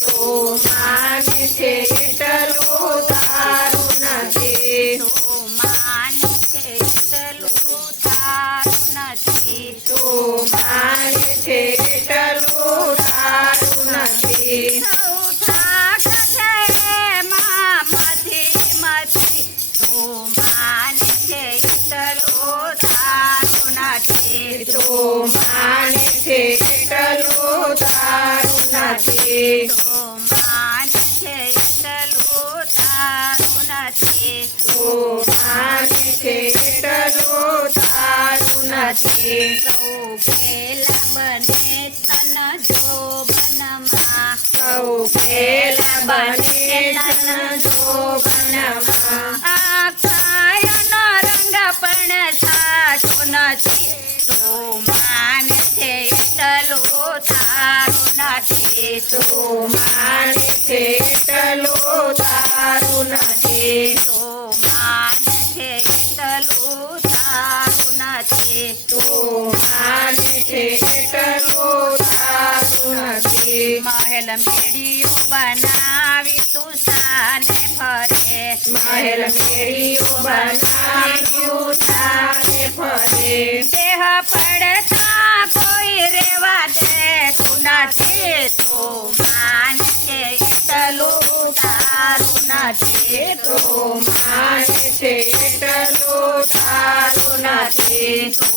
તો માને છે એટલું તારું નથી. તો માને છે એટલું તારું નથી. તો માને છે એટલું તારું નથી. સૌ થાક છે એમાં મથી તો માને છે એટલું તારું નથી. તો માને છે એટલું તારું નથી. તો માને છે એટલું તારું નથી. તો માને છે એટલું તારું નથી. સૌ ભેલા બને તન જોબનમાં. સૌ પહેલા બને તન જોબનમાં. આખાયનો રંગ પણ સાચો નથી. તો માને છે એટલું તારું નથી. તો માને છે એટલું તારું નથી. તો માને છે એટલું તારું નથી. તો માને છે એટલું તારું નથી. મહેલ મેળીઓ બનાવી તું સાને ફરે. મહેલ મેળીઓ બનાવ્યું સાને ફરે. દેહ પડતા કોઈ રેવા દેતું નથી. તો માને છે એટલું તારું નથી. તો માને છે એટલું તારું નથી. તો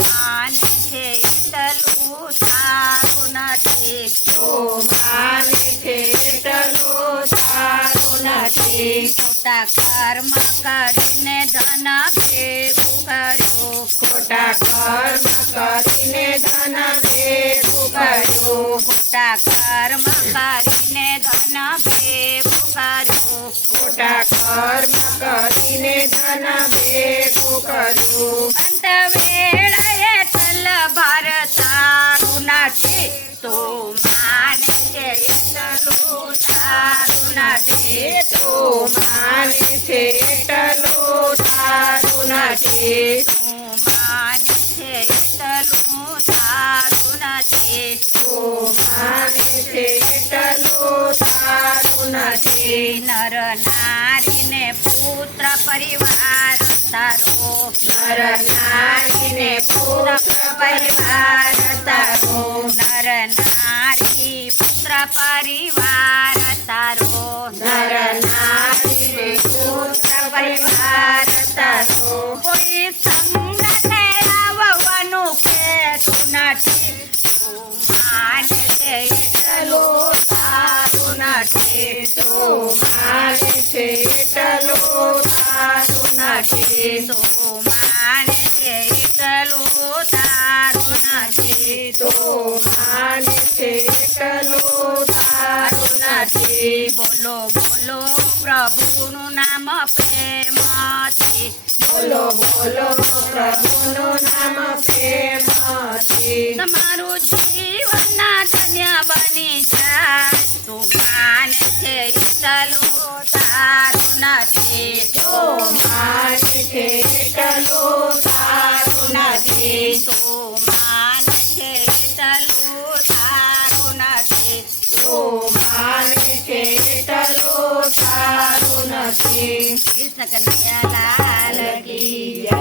માને છે એટલું તારું નથી. તો માને છે એટલું તારું નથી. ખોટા કર્મ કરીને ધન ભેગું કર્યું. ખોટા કર્મ કરીને ધન ભેગું કર્યું. ખોટા કર્મ કરીને ધન ભેગું કર્યું. ખોટા કર્મ કરીને ધન ભેગું કર્યું. અંત વેળાએ તલ ભાર તારું નથી. તો માને છે એટલું તારું નથી. તો માને છે એટલું તારું નથી. તો માને છે એટલું તારું નથી. તો માને છે એટલું તારું નથી. નર નારીને પુત્ર પરિવાર તારો. નર નારીને પુત્ર પરિવાર તારો. નર નારી પુત્ર પરિવાર તારો. નર નારીને પુત્ર પરિવાર તારો. કોઈ સંગને આવવાનું કહેતું નથી. તો માને છે એટલું તારું નથી. તો માને છે એટલું તારું નથી. તો માને છે એટલું તારું નથી. તો માને છે એટલું તારું નથી. બોલો બોલો પ્રભુનું નામ પ્રેમથી. બોલો બોલો પ્રભુનું નામ પ્રેમથી. તમારું જીવન ધન્ય બની જાય. તો માને છે એટલું તારું નથી. તો માને છે એટલું તારું નથી. તો માને છે એટલું તારું નથી. તો માને છે એટલું તારું નથી. કૃષ્ણ કનૈયા લાલ કી જય.